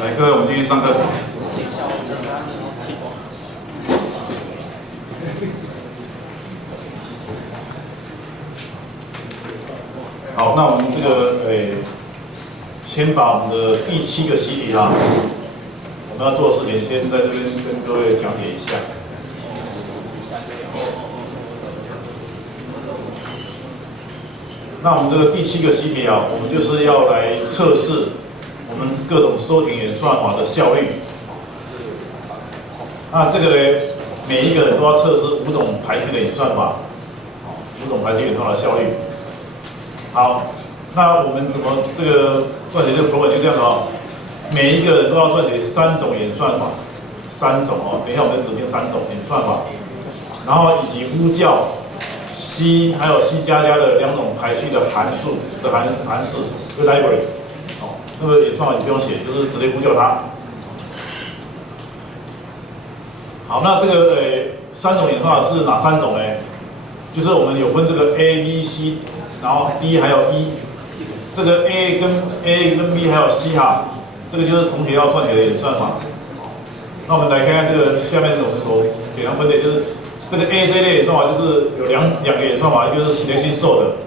来，各位，我们继续上课。好，那我们这个先把我们的第7个习题哈，我们要做的事情，先在这边跟各位讲解一下。那我们这个第7个习题啊，我们就是要来测试我们各种收紧演算法的效率。那这个呢，每一个人都要测试5种排序的演算法，5种排序演算法的效率。好，那我们怎么这个撰写这个 program 就这样子哦，每一个人都要撰写3种演算法，3种哦，等一下我们指定3种演算法，然后以及呼叫 C 还有 C 加加的2种排序的函数的函式，就是 library。哦，那个演算法你不用写，就是直接呼叫它。好，那这个3种演算法是哪3种呢？就是我们有分这个 A、B、C， 然后 D 还有 E。这个 A 跟 B 还有 C 哈，这个就是同学要撰写的演算法。那我们来看看这个下面这种是所给它分类，就是这个 A 这一类演算法就是有两个演算法，一个是 selection sort，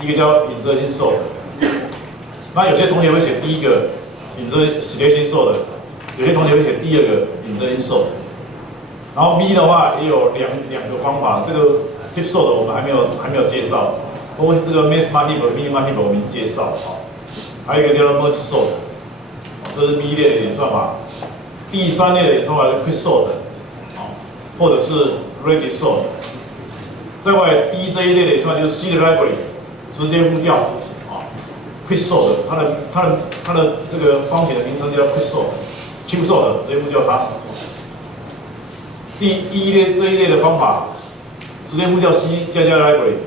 一个叫 insertion sort。那有些同学会写第一个 selection sort， 有些同学会写第2个 insertion sort。然后 B 的话也有两个方法，这个 tip sort 我们还没有介绍，不过这个 mass multiple、min multiple 我们介绍好。还有一个叫做 merge sort， 这是 B 类的演算法。第3类的演算法是 quick sort， 或者是 ready sort。再过来 D 这一类的演算法就是 C 的 library， 直接呼叫quick sort， 它的这个方法的名称叫 quick sort，Q sort 直接呼叫它。第1类这一类的方法，直接呼叫 C 加加 library，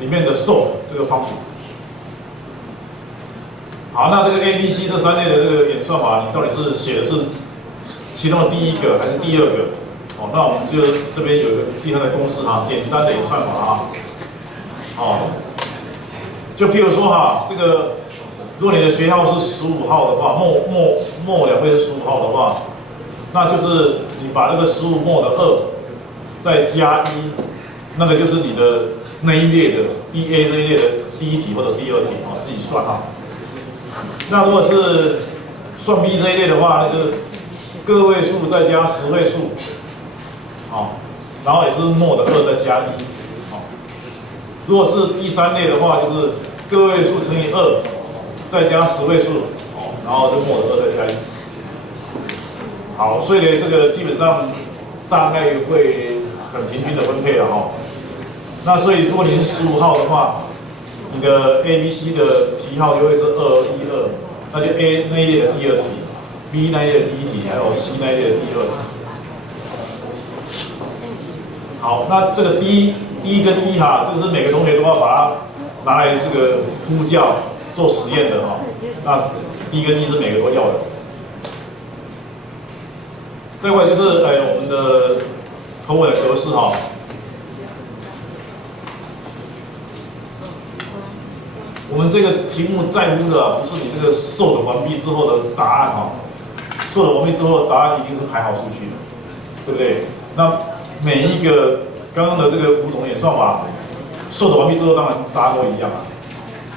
里面的 sort 这个方法。好，那这个 A、B、C 这3类的这个演算法，你到底是写的是其中的第1个还是第2个？那我们就这边有一个计算的公式哈，简单的演算法哈。就譬如说哈，这个如果你的学号是15号的话，末2位是15号的话，那就是你把那个15末的2再加1，那个就是你的那一列的 1A 这一列的第1题或者第2题自己算哈。那如果是算 B 这一类的话，那个个位数再加10位数，然后也是末的2再加1，如果是第3类的话，就是个位数乘以2再加10位数，然后就末的2再加1。好，所以呢，这个基本上大概会很平均的分配了哈。那所以如果你是15号的话，你的 A、B、C 的题号就会是2、1、2，那就 A 那一列的第2题 ，B 那一列的第1题，还有 C 那一列的第2题。好，那这个 D 跟 E 哈，这个是每个同学都要把它拿来这个呼叫做实验的哈。那 D 跟 E 是每个都要的。再过来就是我们的头尾的格式哈。我们这个题目在乎的不是你这个sort完毕之后的答案哈，sort完毕之后的答案一定是排好顺序的，对不对？那每一个刚刚的这个5种演算法sort完毕之后，当然答案都一样啊。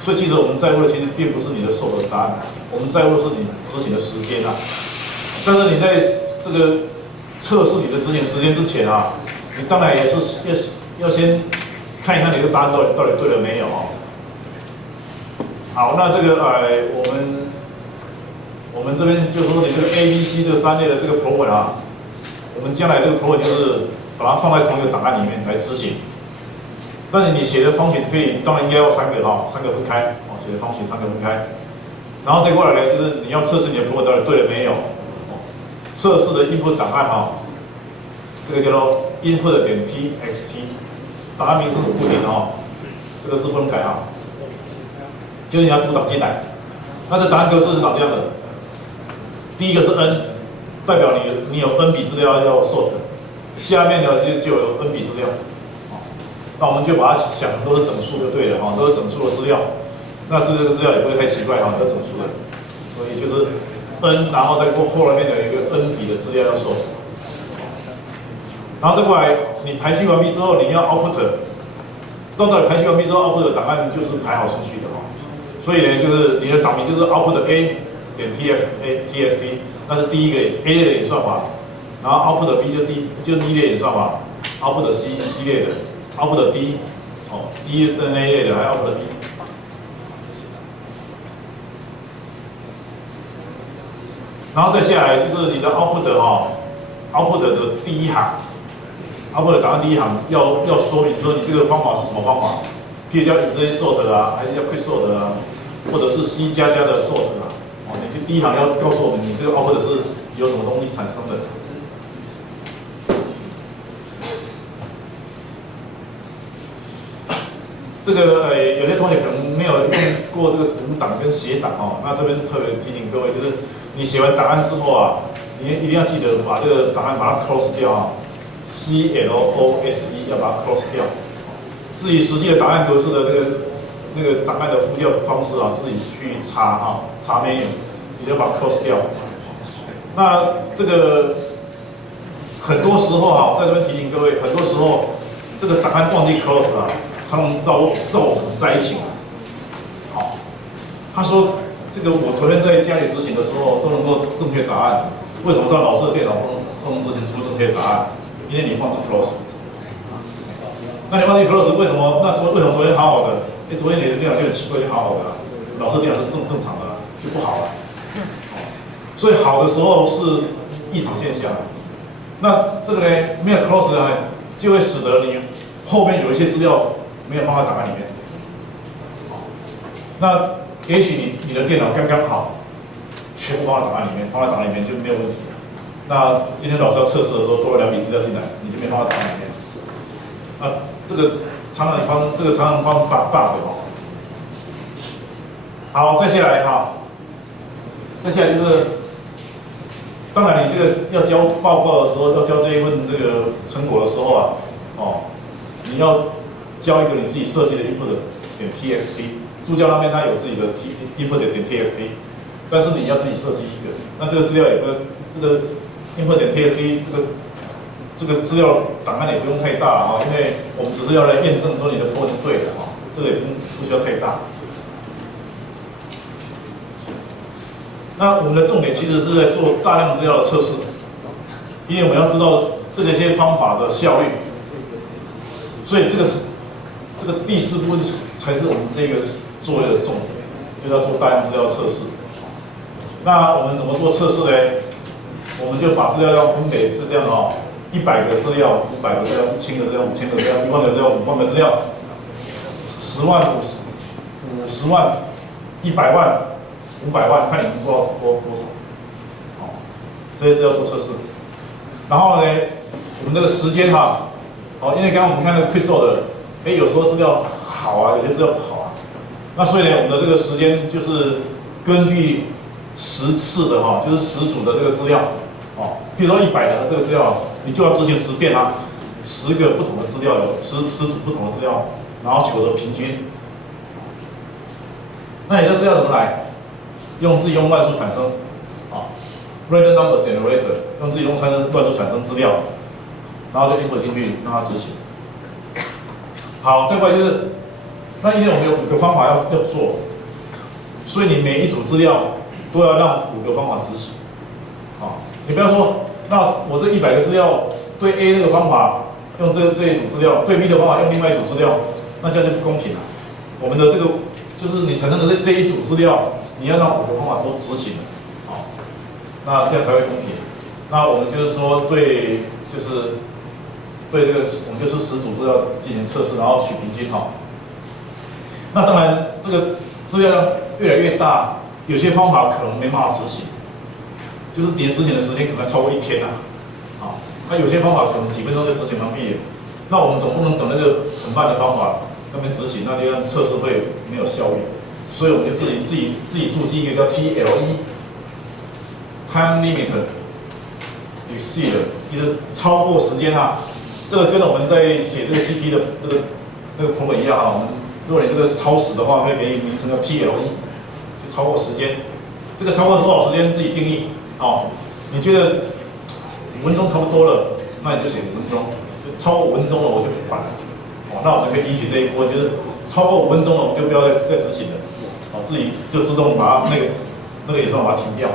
所以其实我们在乎的其实并不是你的sort的答案，我们在乎的是你执行的时间啊。但是你在这个测试你的执行时间之前啊，你当然也是要先看一看你的答案到底对了没有啊。好，那这个我们这边就说你这个 A、B、C 这个3类的这个 program 啊，我们将来这个 program 就是把它放在同一个档案里面来执行。但是你写的方程当然应该要3个哈，3个分开写的方程3个分开。然后再过来呢，就是你要测试你的 program 到底对了没有。测试的 input 档案哈，这个叫做 input 点 txt， 档案名称是固定的哈，这个字不能改哈。就是你要读档进来，那这档案格式是长这样的。第一个是 n， 代表你有 n 笔资料要 sort， 下面呢就有 n 笔资料，那我们就把它想的都是整数就对了哈，都是整数的资料，那这个资料也不会太奇怪哈，都是整数的。所以就是 N， 然后再过后面有一个 N 笔的资料要收。然后再过来，你排序完毕之后，你要 output， 照到你排序完毕之后 ，output 档案就是排好顺序的哦。所以呢，就是你的档名就是 output A 点 TXT， 那是第一个 A 类的演算法，然后 output B 就D 类演算法 ，output C 类的 ，output D 哦 D 跟 A 类的，还有 output D。然后再下来就是你的 output output 的第一行 ，output 档案第一行要说明说你这个方法是什么方法，譬如叫 insert sort 啊，还是叫 quick sort 啊，或者是 C 加加的 sort 啊，哦，你第一行要告诉我们你这个 output 是由什么东西产生的。这个有些同学可能没有用过这个读档跟写档哦，那这边特别提醒各位，就是你写完档案之后啊，你一定要记得把这个档案把它 close 掉啊 ，close 要把它 close 掉。至于实际的档案格式的那个档案的呼叫方式啊，自己去查哈，查没有，你就把它 close 掉。那这个很多时候啊，在这边提醒各位，很多时候这个档案忘记 close 啊。他们造成灾情。好，他说这个我昨天在家里执行的时候都能够正确答案，为什么在老师的电脑不能执行出正确答案？因为你忘记 close。那你忘记 close 为什么？那为什么昨天好好的？昨天你的电脑就很奇怪，就好好的、啊，老师的电脑是正常的、啊，就不好了、所以好的时候是异常现象。那这个呢，没有 close 呢，就会使得你后面有一些资料没有放在档案里面。那也许你的电脑刚刚好，全部放在档案里面，放在档案里面就没有问题。那今天老师要测试的时候，多了2笔资料进来，你就没放在档案里面。这个常常发生 bug 哦。好，再下来哈，再下来就是，当然你这个要交报告的时候，要交这一份这个成果的时候啊，你要交一个你自己设计的 input.txt， 助教那边它有自己的 input.txt， 但是你要自己设计一个。那这个资料也不这个 input.txt 这个资料档案也不用太大啊，因为我们只是要来验证说你的 code 是对的啊，这个也不需要太大。那我们的重点其实是在做大量资料的测试，因为我们要知道这些方法的效率。所以这个第4部分才是我们这个作业的重点，就要做大量资料测试。那我们怎么做测试呢？我们就把资料要分给是这样的100个资料、500个资料、1000个资料、5000个资料、1万个资料、5万个资料、10万、50万、100万、500万，看你能做到多少。好，这些资料做测试。然后呢，我们这个时间因为刚刚我们看那个 quick sort 有时候资料好啊，有些资料不好啊。那所以呢，我们的这个时间就是根据10次的就是10组的这个资料，比如说100个这个资料，你就要执行10遍啊，10个不同的资料有10组不同的资料，然后求得平均。那你这资料怎么来？自己用乱数产生，random number generator， 用自己用乱数产生资料。然后就 input 进去，让它执行。好，再过来就是，那因为我们有5个方法要做，所以你每一组资料都要让5个方法执行。你不要说，那我这100个资料对 A 这个方法用这一组资料，对 B 的方法用另外一组资料，那这样就不公平了。我们的这个就是你产生的这一组资料，你要让5个方法都执行，那这样才会公平。那我们就是说对这个，我们就是10组资料进行测试，然后取平均那当然，这个资料量越来越大，有些方法可能没办法执行，就是你的执行的时间可能超过1天那有些方法可能几分钟就执行完毕。那我们总不能等那个很慢的方法那边执行，那这样测试会没有效率。所以我们就自己注记一个叫 TLE Time Limit Exceed， 就是超过时间这个跟我们在写这个 CP 的那个program一样我们如果你这个超时的话，会给你名称叫 TLE， 就超过时间。这个超过多少时间自己定义哦。你觉得5分钟差不多了，那你就写5分钟。超过5分钟了，我就不管了。哦，那我们可以依据这一波，就是超过5分钟了，我们就不要再执行了。哦，自己就自动把它那个演算法把它停掉。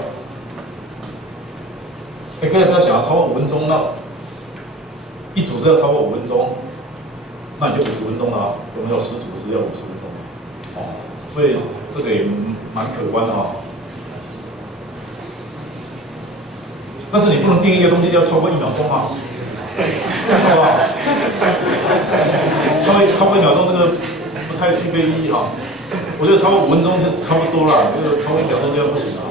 各位不要想超过5分钟，那一组是要超过5分钟，那你就50分钟了啊。有没有10组是要50分钟？哦，所以这个也蛮可观的哈。但是你不能定一个东西要超过1秒钟啊，好不好？超过1秒钟这个不太具备意义哈。我觉得超过5分钟就差不多了，这个超过1秒钟这样不行啊。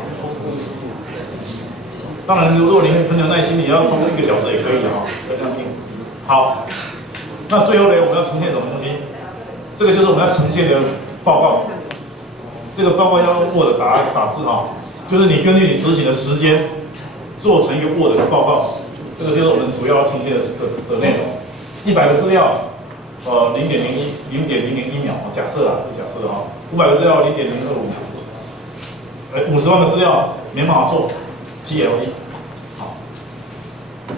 当然，如果你很有耐心，你要超过1个小时也可以的哈，要这样定。好，那最后呢，我们要呈现什么东西？这个就是我们要呈现的报告。这个报告要用 Word 打字哈，就是你根据你执行的时间做成一个 Word 的报告。这个就是我们主要呈现的内容。100个资料，0.01秒，假设哈，500个资料0.025秒，50万个资料没办法做 PLE。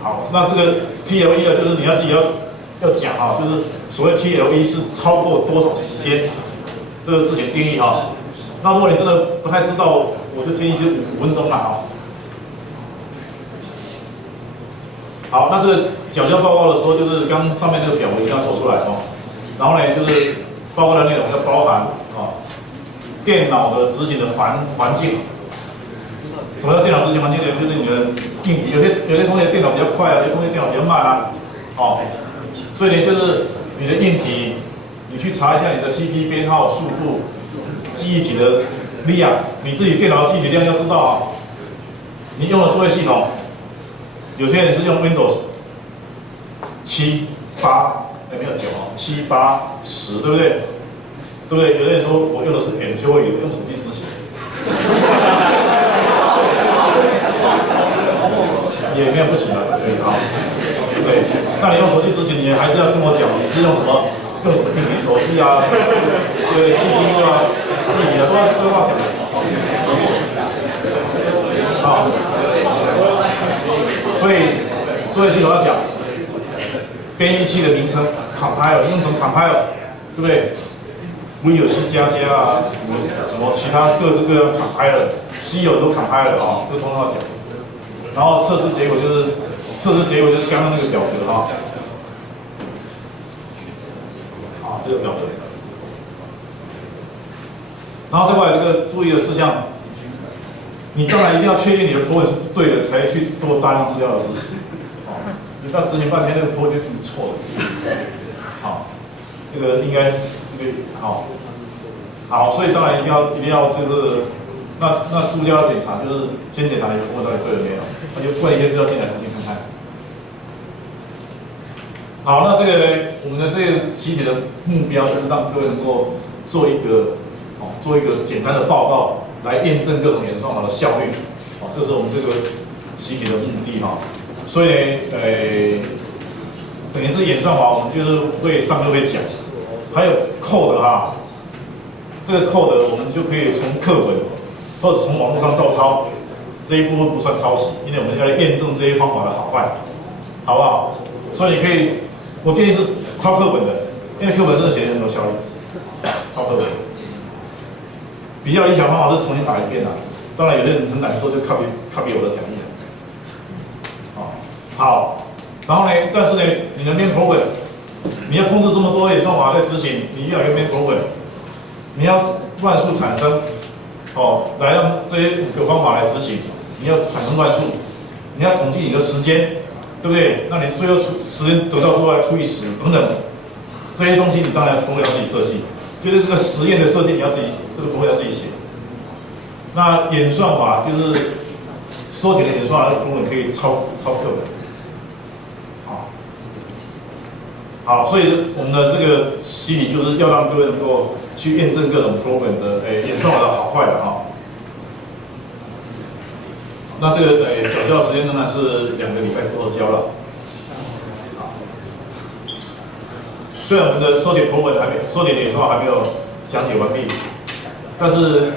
好，那这个 PLE 呢，就是你要自己要讲哈，就是所谓 PLE 是超过多少时间，这个之前定义哈。那如果你真的不太知道，我就建议就是5分钟啦哈。好，那这个缴交报告的时候，就是刚上面这个表我一定要做出来哦。然后呢，就是报告的内容要包含电脑的执行的环境。什么叫电脑执行环境呢？就是你的硬体，有些同学电脑比较快啊，有些同学电脑比较慢啊，哦，所以呢，就是你的硬体，你去查一下你的 CPU 编号、速度、记忆体的量，你自己电脑的记忆体量要知道啊。你用的作业系统，有些人是用 Windows 7、8，没有9哦，7、8、10，对不对？对不对？有的人说我用的是 Android， 用手机执行。也没有不行的，对，好，对，那你用手机执行，你还是要跟我讲你是用什么，用什么硬体手机啊，对，CPU 啊，记忆啊，都要讲。好，所以作业系统要讲编译器的名称 ，compile， 用什么 compile， 对不对 ？Windows 加啊，什么其他各式各样 compile，C 有很多 compile 啊，都通通要讲。然后测试结果就是刚刚那个表格哈，这个表格。然后再过来这个注意的事项，你当然一定要确定你的口吻是对的，才去做大量资料的执行。你不要执行半天那个口吻就是错的。好，这个应该这个好，所以当然一定要就是那助教要检查，就是先检查你的口吻到底对了没有。那就问一些资料进来执行看看。好，那这个呢，我们的这个习题的目标就是让各位能够做一个简单的报告，来验证各种演算法的效率。这是我们这个习题的目的哈。所以呢，等于是演算法，我们就是上课会讲，还有 code 哈，这个 code 我们就可以从课本或者从网络上照抄。这一部分不算抄袭，因为我们要来验证这些方法的好坏，好不好？所以你可以，我建议是抄课本的，因为课本真的写得很有效率。抄课本，比较理想方法是重新打一遍啦。当然有些人很懒惰，就 copy 我的讲义了。好，然后呢，但是呢，你的 main program， 你要控制这么多演算法在执行，你要有 main program， 你要乱数产生，来让这些5个方法来执行。你要产生乱数，你要统计你的时间，对不对？那你最后时间得到出来除以10等等，这些东西你当然都要自己设计。就是这个实验的设计，你要自己这个不会要自己写。那演算法就是缩减的演算法的功能可以抄课本。好，所以我们的这个习题就是要让各位能够去验证各种 program 的演算法的好坏的哈。那这个缴交时间当然是2个礼拜之后交了。虽然我们的缩减 program 缩减的演算法还没有讲解完毕，但是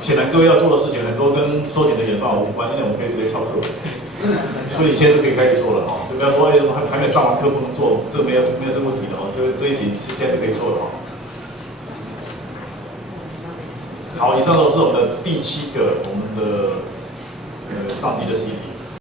显然各位要做的事情很多。多跟收钱的演算法无关，那我们可以直接跳课。所以你现在就可以开始做了哈，就不要说还没上完课不能做，这个没有这个问题的哦，这一题现在就可以做了哈。好，以上都是我们的第7个我们的上题的习题。